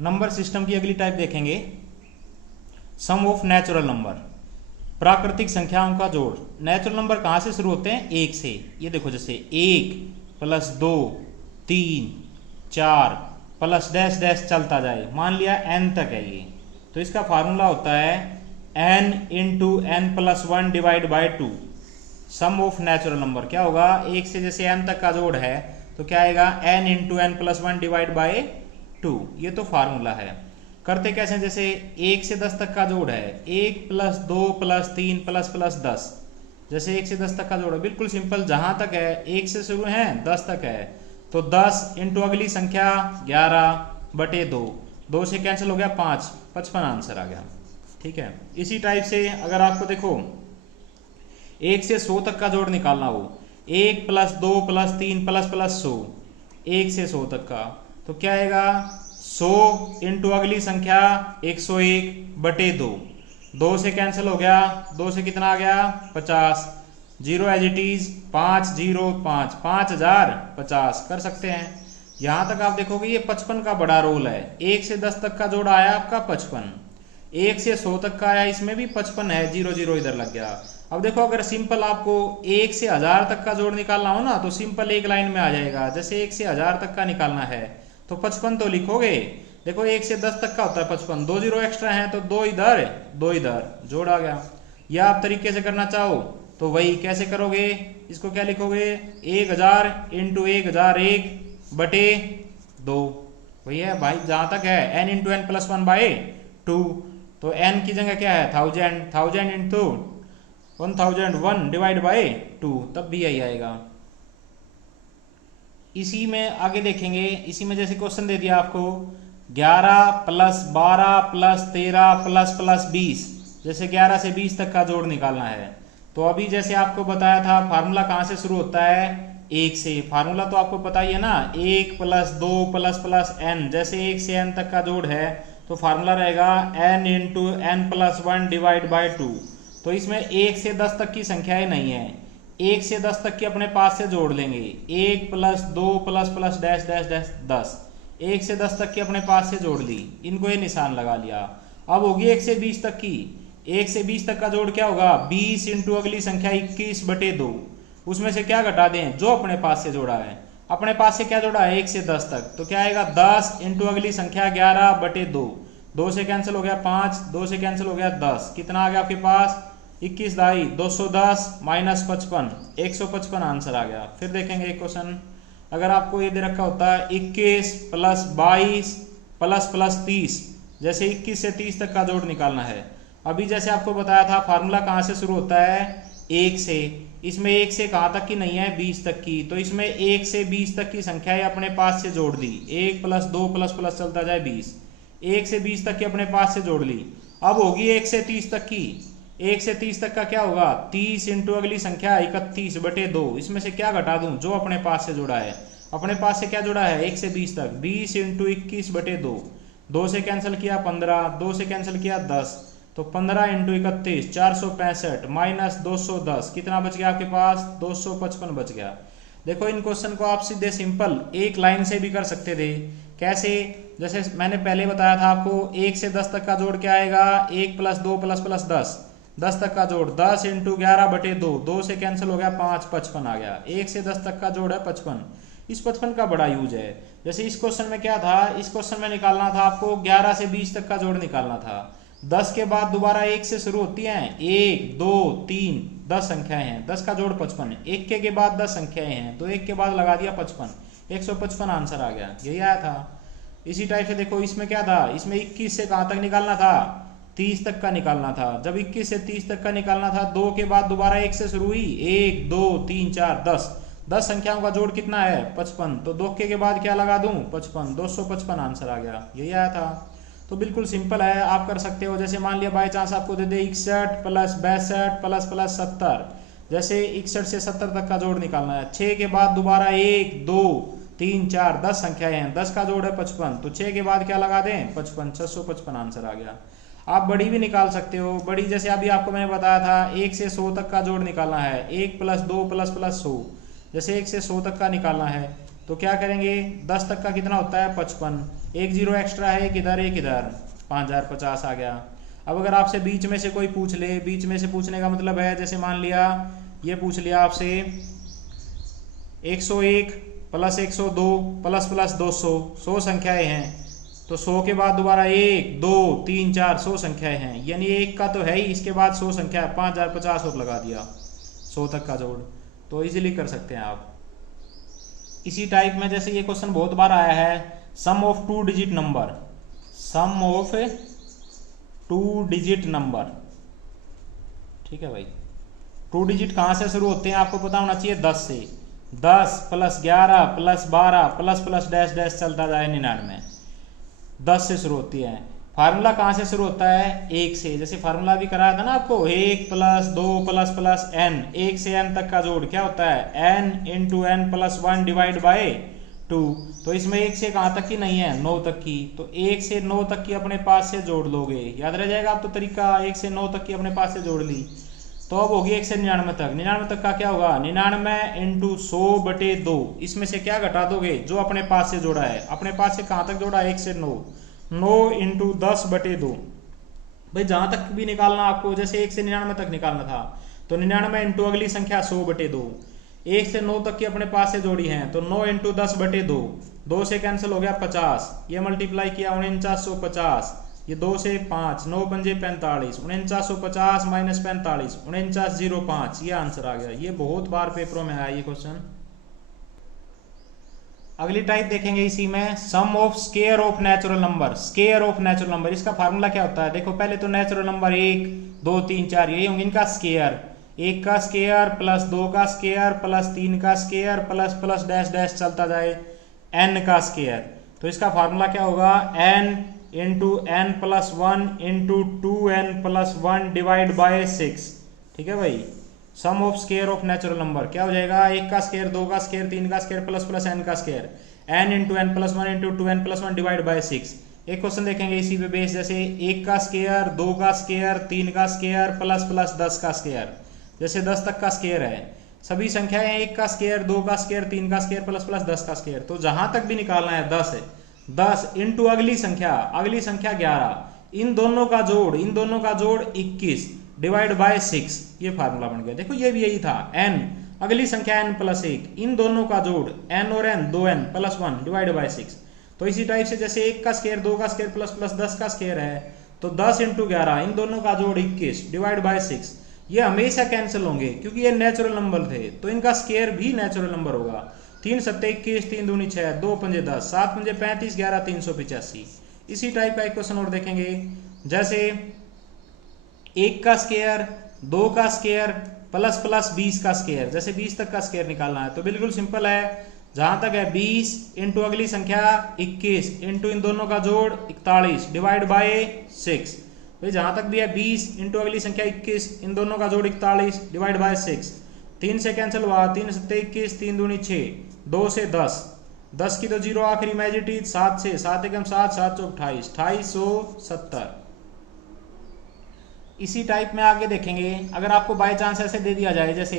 Number system की अगली type देखेंगे, सम ऑफ नेचुरल नंबर, प्राकृतिक संख्याओं का जोड़। नेचुरल नंबर कहाँ से शुरू होते हैं? एक से। ये देखो जैसे 1 + 2 3 4 प्लस डैश डैश चलता जाए, मान लिया n तक है ये, तो इसका फार्मूला होता है n × n+1 / 2। Sum of natural number क्या होगा? एक से जैसे n तक का जोड़ है तो क्या आएगा? n × n+1 / 2। ये तो फार्मूला है। करते कैसे? जैसे 1 से 10 तक का जोड़ है, 1 + 2 + 3 + 10। जैसे 1 से 10 तक का जोड़ है, बिल्कुल सिंपल, जहां तक है 1 से शुरू है 10 तक है, तो 10 × अगली संख्या 11/2, 2 से कैंसिल हो गया 5, 55 आंसर आ गया। ठीक है। इसी टाइप से अगर आपको देखो 1 से 100 तक का जोड़ निकालना हो, 1 + 2 + 3 + 100, 1 से 100 तक का, तो क्या आएगा? 100 × अगली संख्या 101/2, 2 से कैंसिल हो गया, 2 से कितना आ गया? 50, 0 एज इट इज, 505, 5050 कर सकते हैं। यहां तक आप देखोगे ये 55 का बड़ा रोल है। 1 से 10 तक का जोड़ आया आपका 55, 1 से 100 तक का आया, इसमें भी 55 है, 0 0 इधर लग गया। अब देखो अगर सिंपल आपको 1 से 1000 तक का जोड़ निकालना हो ना, तो सिंपल एक लाइन में आ जाएगा। जैसे 1 से 1000 तक का निकालना है तो 55 तो लिखोगे। देखो 1 से 10 तक का होता है 55, 2 0 एक्स्ट्रा है तो 2 इधर 2 इधर, जोड़ आ गया। या आप तरीके से करना चाहो तो वही कैसे करोगे? इसको क्या लिखोगे? 1000 × 1001/2, वही है भाई, जहां तक है n × n+1/2, तो n की जगह क्या है? 1000, 1000 × 1001 / 2, तब भी यही आएगा। इसी में आगे देखेंगे, इसी में जैसे क्वेश्चन दे दिया आपको 11 + 12 + 13 + 20, जैसे 11 से 20 तक का जोड़ निकालना है। तो अभी जैसे आपको बताया था फार्मूला कहाँ से शुरू होता है? 1 से। फार्मूला तो आपको पता ही है ना, 1 + 2 + n, जैसे 1 से n तक का जोड़ है तो फार्मूला रहेगा n × n+1 / 2। तो इसमें 1 से 10 तक की संख्याएं नहीं है, 1 से 10 तक की अपने पास से जोड़ लेंगे, 1 + 2 + डैश डैश डैश 10, 1 से 10 तक की अपने पास से जोड़ ली, इनको ये निशान लगा लिया। अब होगी 1 से 20 तक की, 1 से 20 तक का जोड़ क्या होगा? 20 × अगली संख्या 21/2, उसमें से क्या घटा दें? जो अपने पास से जोड़ा है। अपने पास से क्या जोड़ा है? 1 से 10 तक, तो क्या आएगा? 10 × अगली संख्या 11/2, 2 से कैंसिल हो गया 5, 2 से कैंसिल हो गया 10, कितना आ गया आपके पास? 21 दाई 210 - 55, 155 आंसर आ गया। फिर देखेंगे एक क्वेश्चन, अगर आपको ये दे रखा होता है 21 + 22 + 30, जैसे 21 से 30 तक का जोड़ निकालना है। अभी जैसे आपको बताया था फार्मूला कहाँ से शुरू होता है? 1 से। इसमें 1 से कहाँ तक की नहीं है? 20 तक की, तो इसमें 1 से 20 तक की संख्याएं अपने पास से जोड़ दी, 1 + 2 + चलता जाए 20, 1 से 20 तक की अपने पास से जोड़ ली। अब होगी 1 से 30 तक की, 1 से 30 तक का क्या होगा? 30 × अगली संख्या 31/2, इसमें से क्या घटा दूं? जो अपने पास से जुड़ा है। अपने पास से क्या जुड़ा है? 1 से 20 तक, 20 × 21/2, 2 से कैंसिल किया 15, 2 से कैंसिल किया 10, तो 15 × 31 465 - 210, कितना बच गया आपके पास? 255 बच गया। देखो इन क्वेश्चन को आप सीधे सिंपल एक लाइन से भी कर सकते थे। कैसे? जैसे मैंने पहले बताया था आपको 1 से 10 तक का जोड़ क्या आएगा? 1 + 2 + 10, 10 तक का जोड़ 10 × 11/2, 2 से कैंसिल हो गया 5, 55 आ गया। 1 से 10 तक का जोड़ है 55। इस 55 का बड़ा यूज है। जैसे इस क्वेश्चन में क्या था? इस क्वेश्चन में निकालना था आपको 11 से 20 तक का जोड़ निकालना था। 10 के बाद दोबारा 1 से शुरू होती हैं, 1 2 3, 10 संख्याएं हैं, 10 का जोड़ 55, 1 के बाद 10 संख्याएं हैं, तो 1 के बाद लगा दिया 55, 155 आंसर आ गया। यही आया था। इसी टाइप से देखो इसमें क्या था? इसमें 21 से कहां तक निकालना था? 30 तक का निकालना था। जब 21 से 30 तक का निकालना था, 2 के बाद दोबारा 1 से शुरू हुई, 1 2 3 4 10, 10 संख्याओं का जोड़ कितना है? 55, तो 2 के बाद क्या लगा दूं? 55, 255 आंसर आ गया। यही आया था। तो बिल्कुल सिंपल है, आप कर सकते हो। जैसे मान लिया बाई चांस आपको दे दे 61 + 62 + 70, जैसे 61 से 70 तक का जोड़ निकालना है। 6 के बाद दोबारा 1 2 3 4, 10 संख्याएं हैं, 10 का जोड़ है 55, तो 6 के बाद क्या लगा दें? 55, 655 आंसर आ गया। आप बड़ी भी निकाल सकते हो। बड़ी जैसे अभी आपको मैंने बताया था 1 से 100 तक का जोड़ निकालना है, 1 + 2 + 100, जैसे 1 से 100 तक का निकालना है तो क्या करेंगे, 10 तक का कितना होता है 55, एक जीरो एक्स्ट्रा है, एक इधर 5050 आ गया। अब अगर आपसे बीच में से कोई पूछ ले, बीच में से पूछने का मतलब है जैसे मान लिया ये पूछ लिया आपसे 101 प्लस 102 प्लस प्लस 200, 100 संख्याएं हैं, तो 100 के बाद दोबारा 1 2 3 4 100 संख्याएं हैं, यानी एक का तो है ही, इसके बाद 100 संख्या है, 5050 और लगा दिया 100 तक का जोड़, तो इजीली कर सकते हैं आप। इसी टाइप में जैसे ये क्वेश्चन बहुत बार आया है, sum of 2 digit number, sum of 2 digit number, ठीक है भाई। 2 डिजिट कहाँ से शुरू होते हैं आपको पता होना चाहिए, 10 से, 10 plus 11 plus 12 plus plus dash dash चलता जाए 99, 10 से शुरू होती है। फार्मूला कहाँ से शुरू होता है, 1 से, जैसे फार्मूला भी कराया था ना आपको, 1 प्लस 2 प्लस प्लस n, 1 से n तक का जोड़ क्या होता है, n into n plus 1 divide bye 2, तो इसमें 1 से कहाँ तक की नहीं है, 9 तक की, तो 1 से 9 तक की अपने पास से जोड़ लोगे, याद रह जाएगा आप तो तरीका, 1 से 9 तक की अपने पास से जोड़ ली, तो अब होगी 1 से 99 तक, 99 तक का क्या होगा, 99 इंटू 100/2, इसमें से क्या घटा दोगे, जो अपने पास से जोड़ा है, अपने पास से कहाँ तक जोड़ा, 1 से 9, 9 इंटू 10/2, भाई जहां तक भी निकालना आपको, जैसे 1 से 99 तक निकालना था, तो 99 इंटू अगली संख्या 100/2, 1 से 9 तक की अपने पास से जोड़ी है, तो 9 इंटू 10/2, 2 से कैंसिल हो गया 50, ये मल्टीप्लाई किया 4950, ये 2 से 5, 9 पंजे 45, 4950 माइनस 45, 4905, ये आंसर आ गया। ये बहुत बार पेपरों में आया ये क्वेश्चन। अगली टाइप देखेंगे इसी में, sum of square of natural number, square of natural number, इसका फार्मूला क्या होता है, देखो पहले तो नेचुरल नंबर 1 2 3 4 यही होंगे, इनका स्केयर, 1 का स्केयर प्लस 2 का स्केयर प्लस 3 का square plus plus dash dash चलता जाए n का स्केयर, तो इसका फार्मूला क्या होगा, n into n plus 1 into 2n plus 1 divide by 6, ठीक है भाई। Sum of square of natural number क्या हो जाएगा, 1 का स्केयर 2 का स्केयर 3 का स्केयर प्लस प्लस n का square, n into n plus 1 into 2n plus 1 divide by 6। एक क्वेश्चन देखेंगे इसी पे बेस, जैसे 1 का स्केयर 2 का स्केयर 3 का स्केयर प्लस प्लस 10 का स्केयर, जैसे 10 तक का स्केयर है, सभी संख्याएं 1 का स्केयर 2 का स्केयर 3 का स्केयर प्लस प्लस 10 का स्केयर, तो जहां तक भी निकालना है 10 है, 10 इंटू अगली संख्या 11, इन दोनों का जोड़ 21 डिवाइड बाय 6, ये फार्मूला बन गया। देखो ये भी यही था, n अगली संख्या n प्लस 1, इन दोनों का जोड़ n और n 2n plus 1 divide by 6। तो इसी टाइप से जैसे 1 का स्केयर 2 का स्केयर प्लस प्लस 10 का स्केयर है, तो 10 इंटू 11, इन दोनों का जोड़ 21 डिवाइड बाय 6, ये हमेशा कैंसिल होंगे क्योंकि ये नेचुरल नंबर थे, तो इनका स्केयर भी नेचुरल नंबर होगा। 3 7 21, 3 दूनी 6, 2 पंजे 10, 7 पंजे 35, 11 385। इसी टाइप का एक क्वेश्चन और देखेंगे, जैसे 1 का स्केयर 2 का स्केयर प्लस प्लस 20 का स्केयर, जैसे 20 तक का स्केयर निकालना है, तो बिल्कुल सिंपल है, जहां तक है 20 इंटू अगली संख्या 21 इंटू इन दोनों का जोड़ 41 डिवाइड बाय 6, भाई जहां तक भी है 20 इंटू अगली संख्या 21 इन दोनों का जोड़ 41 डिवाइड बाय 6, 3 से कैंसिल हुआ, 3 7 21, 3 दूनी 6, 2 से 10, 10 की तो जीरो आखिरी मैजिटी, 7 से 7 एकम 7, 7 चौक 28, 2870। इसी टाइप में आगे देखेंगे, अगर आपको बाय चांस ऐसे दे दिया जाए, जैसे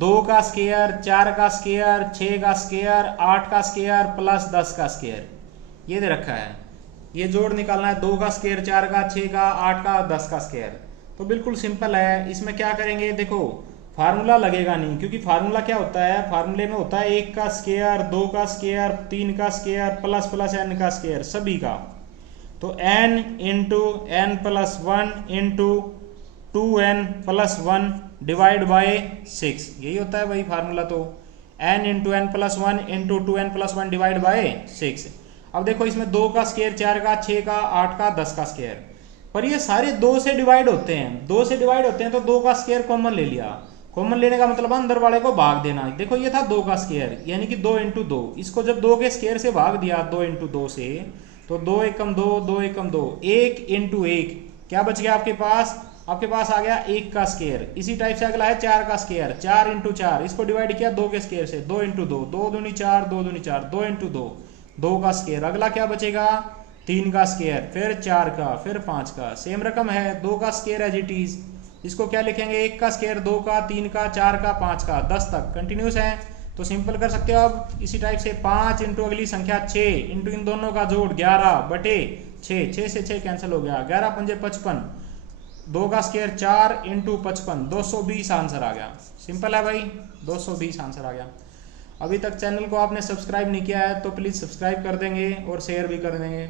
2 का स्केयर 4 का स्केयर 6 का स्केयर 8 का स्केयर प्लस 10 का स्केयर, ये दे रखा है, ये जोड़ निकालना है, 2 का स्केयर 4 का 6 का 8 का 10 का स्केयर, तो बिल्कुल सिंपल है। इसमें क्या करेंगे, देखो फार्मूला लगेगा नहीं, क्योंकि फार्मूला क्या होता है, फार्मूले में होता है 1 का स्केयर 2 का स्केयर 3 का स्केयर प्लस प्लस n का स्केयर सभी का, तो n into n plus 1 into 2n plus 1 divide by 6, यही होता है भाई फार्मूला, तो n into n plus 1 into 2n plus 1 divide by 6। अब देखो इसमें 2 का स्केयर 4 का 6 का 8 का 10 का स्केयर, पर ये सारे 2 से डिवाइड होते हैं, 2 से डिवाइड होते हैं, तो 2 का स्केयर कॉमन ले लिया, कॉमन लेने का मतलब अंदर वाले को भाग देना। देखो ये था 2 का स्केयर, यानी कि 2 इंटू 2, इसको जब 2 के स्केयर से भाग दिया 2 इंटू 2 से, तो 2 एकम 2, 2 एकम 2, 1 इंटू 1, क्या बच गया आपके पास, आपके पास आ गया 1 का स्केयर। इसी टाइप से अगला है 4 का स्केयर, 4 इंटू 4, इसको डिवाइड किया 2 के स्केयर से, 2 इंटू 2, 2 दूनी 4, 2 दूनी 4, 2 इंटू 2, 2 का स्केयर। अगला क्या बचेगा, 3 का स्केयर, फिर 4 का, फिर 5 का, सेम रकम है, 2 का स्केयर एज इट इज, इसको क्या लिखेंगे, 1 का स्केयर 2 का 3 का 4 का 5 का 10 तक कंटिन्यूस है, तो सिंपल कर सकते हो आप इसी टाइप से। 5 इंटू अगली संख्या 6 इंटू इन दोनों का जोड़ 11 बटे 6, 6 से 6 कैंसिल हो गया, 11 पंजे 55, 2 का स्क्वायर 4 इंटू 55, 220 आंसर आ गया। सिंपल है भाई, 220 आंसर आ गया। अभी तक चैनल को आपने सब्सक्राइब नहीं किया है तो प्लीज़ सब्सक्राइब कर देंगे और शेयर भी कर देंगे।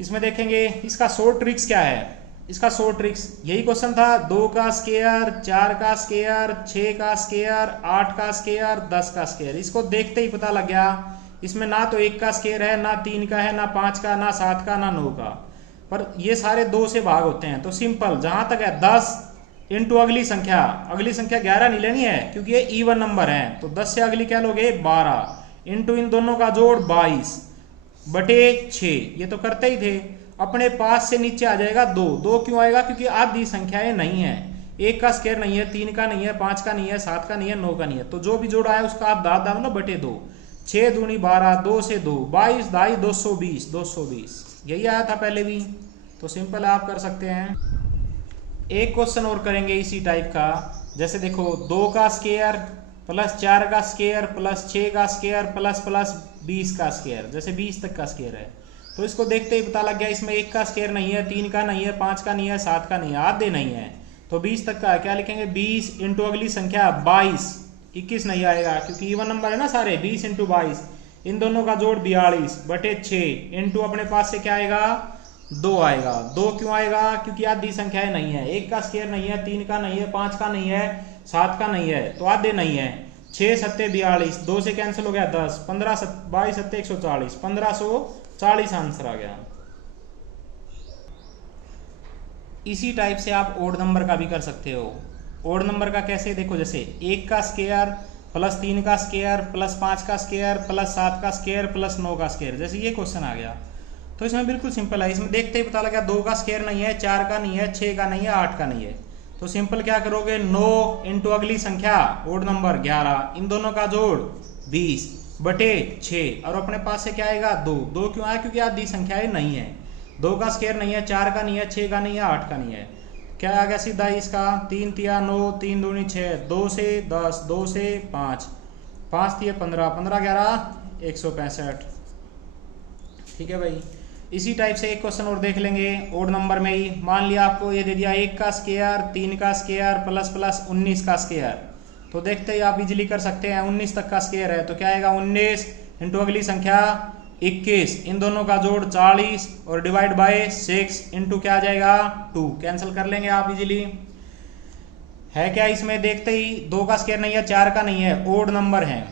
इसमें देखेंगे इसका शॉर्ट ट्रिक्स क्या है। इसका शॉर्ट ट्रिक्स यही क्वेश्चन था, 2 का स्क्वायर, 4 का स्क्वायर, 6 का स्क्वायर, 8 का स्क्वायर, 10 का स्क्वायर। इसको देखते ही पता लग गया इसमें ना तो 1 का स्क्वायर है, ना 3 का है, ना 5 का, ना 7 का, ना 9 का, पर ये सारे 2 से भाग होते हैं। तो सिंपल जहां तक है 10 इंटू अगली संख्या 11 नहीं लेनी है क्योंकि ये इवन नंबर है, तो 10 से अगली क्या लोगे 12 इंटू इन दोनों का जोड़ 22 बटे 6, ये तो करते ही थे। अपने पास से नीचे आ जाएगा 2 क्यों आएगा, क्योंकि आधी संख्याएं नहीं है, 1 का स्क्वायर नहीं है, 3 का नहीं है, 5 का नहीं है, 7 का नहीं है, 9 का नहीं है, तो जो भी जोड़ा है उसका आप दाद दाम ना बटे 2, 6 दूनी 12, 2 से 2 22, 220, 220 यही आया था पहले भी। तो सिंपल आप कर सकते हैं। एक क्वेश्चन और करेंगे इसी टाइप का, जैसे देखो 2 का स्क्वायर प्लस 4 का स्क्वायर प्लस 6 का स्क्वायर प्लस 20 का स्क्वायर, जैसे 20 तक का स्क्वायर है। तो इसको देखते ही पता लग गया इसमें 1 का स्क्वायर नहीं है, 3 का नहीं है, 5 का नहीं है, 7 का नहीं है, आधे नहीं है, तो 20 तक का है। क्या लिखेंगे 20 इंटू अगली संख्या 22, 21 नहीं आएगा क्योंकि इवन नंबर है ना सारे, 20 इंटू 22 इन दोनों का जोड़ 42 बटे 6 इंटू अपने पास से क्या आएगा 2 आएगा। 2 क्यों आएगा, क्योंकि आधी संख्याएं नहीं है, 1 का स्क्वायर नहीं है, 3 का नहीं है, 5 का नहीं है, 7 का नहीं है, तो आधे नहीं है। 6 सत्ते 42, 2 से कैंसिल हो गया 10, 15 22 सत्ते 140, 1540 आंसर आ गया। इसी टाइप से आप ओड नंबर का भी कर सकते हो। ओड नंबर का कैसे, देखो जैसे 1 का स्क्वायर प्लस 3 का स्क्वायर प्लस 5 का स्क्वायर प्लस 7 का स्क्वायर प्लस 9 का स्क्वायर, जैसे ये क्वेश्चन आ गया। तो इसमें बिल्कुल सिंपल है, इसमें देखते ही पता लगा 2 का स्क्वायर नहीं है, 4 का नहीं है, 6 का नहीं है, 8 का नहीं है। तो सिंपल क्या करोगे 9 इंटू अगली संख्या ओड नंबर 11 इन दोनों का जोड़ 20 बटे 6 और अपने पास से क्या आएगा 2 क्यों आया, क्योंकि आधी संख्याएं नहीं है, 2 का स्क्वायर नहीं है, 4 का नहीं है, 6 का नहीं है, 8 का नहीं है। क्या आ गया सीधा इसका 3 तिया 9, 3 दूनी 6, 2 से 10, 2 से 5, 5 तिया 15, 15 11 165। ठीक है भाई। इसी टाइप से एक क्वेश्चन और देख लेंगे ओड नंबर में ही। मान लिया आपको ये दे दिया 1 का स्क्वायर 3 का स्क्वायर प्लस 19 का स्क्वायर, तो देखते ही आप इजीली कर सकते हैं। 19 तक का स्क्वायर है तो क्या आएगा 19 इंटू अगली संख्या 21 इन दोनों का जोड़ 40 और डिवाइड बाय 6 इंटू क्या आ जाएगा 2, कैंसिल कर लेंगे आप इजीली। है क्या इसमें, देखते ही 2 का स्क्वायर नहीं है, 4 का नहीं है, ओड नंबर है।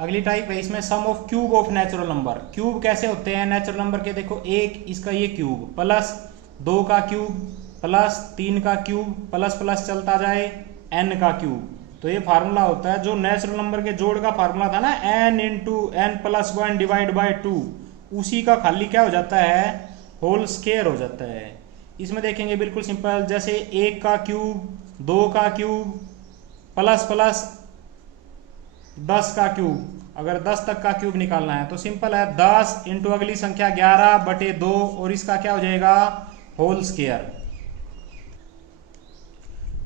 अगली टाइप है इसमें sum of cube of natural number. Cube कैसे होते हैं नेचुरल नंबर के, देखो 1 इसका ये क्यूब प्लस 2 का क्यूब प्लस 3 का क्यूब प्लस प्लस चलता जाए n का क्यूब। तो ये फार्मूला होता है जो नेचुरल नंबर के जोड़ का फार्मूला था ना, n into n plus 1 divide by 2, उसी का खाली क्या हो जाता है होल स्क्वायर हो जाता है। इसमें देखेंगे बिल्कुल सिंपल, जैसे 1 का क्यूब 2 का क्यूब प्लस प्लस 10 का क्यूब, अगर 10 तक का क्यूब निकालना है तो सिंपल है 10 इंटू अगली संख्या 11 बटे 2 और इसका क्या हो जाएगा होल स्क्वायर।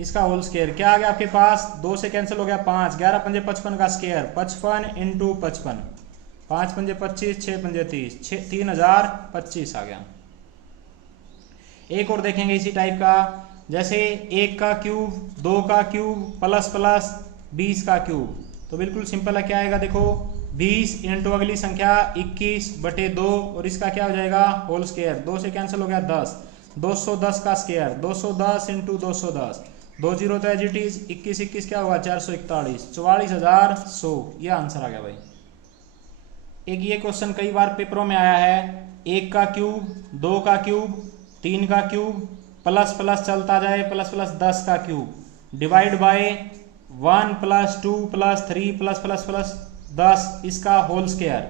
इसका होल स्क्वायर क्या आ गया आपके पास, 2 से कैंसिल हो गया 5, 11 पंजे 55 का स्क्वायर 55 इंटू 55, 5 पंजे 25, 6 पंजे 30, 3025 आ गया। एक और देखेंगे इसी टाइप का, जैसे 1 का क्यूब 2 का क्यूब प्लस प्लस 20 का क्यूब, तो बिल्कुल सिंपल है, क्या आएगा देखो 20 इंटू अगली संख्या 21 बटे 2 और इसका क्या हो जाएगा होल स्क्वायर। 2 से कैंसिल हो गया 10, 210 का स्क्वायर 210 इंटू 210, 2 जीरो तो एज इट इज, 21 21 क्या होगा 441, 44,100, ये आंसर आ गया भाई। एक ये क्वेश्चन कई बार पेपरों में आया है, 1 का क्यूब 2 का क्यूब 3 का क्यूब प्लस प्लस चलता जाए प्लस प्लस 10 का cube divide by 1 plus 2 plus 3 plus plus plus 10 इसका होल स्क्वायर।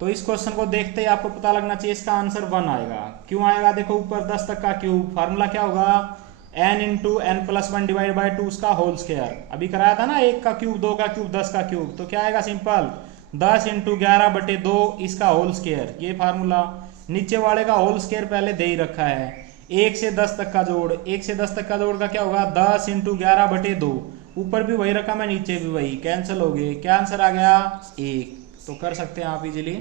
तो इस क्वेश्चन को देखते ही आपको पता लगना चाहिए इसका आंसर 1 आएगा। क्यों आएगा, देखो ऊपर 10 तक का क्यूब, फार्मूला क्या होगा n into n plus 1 divide by 2 उसका होल स्क्वायर। अभी कराया था ना 1 का क्यूब 2 का क्यूब 10 का क्यूब, तो क्या आएगा सिंपल 10 इंटू 11 बटे 2 इसका होल स्क्वायर, ये फार्मूला। नीचे वाले का होल स्क्वायर पहले दे ही रखा है, 1 से 10 तक का जोड़, 1 से 10 तक का जोड़ का क्या होगा 10 × 11/2। ऊपर भी वही रकम है नीचे भी वही, कैंसिल हो गए, क्या आंसर आ गया 1। तो कर सकते हैं आप इजीली।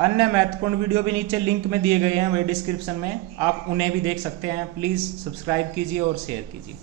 अन्य महत्वपूर्ण वीडियो भी नीचे लिंक में दिए गए हैं वही डिस्क्रिप्शन में, आप उन्हें भी देख सकते हैं। प्लीज़ सब्सक्राइब कीजिए और शेयर कीजिए।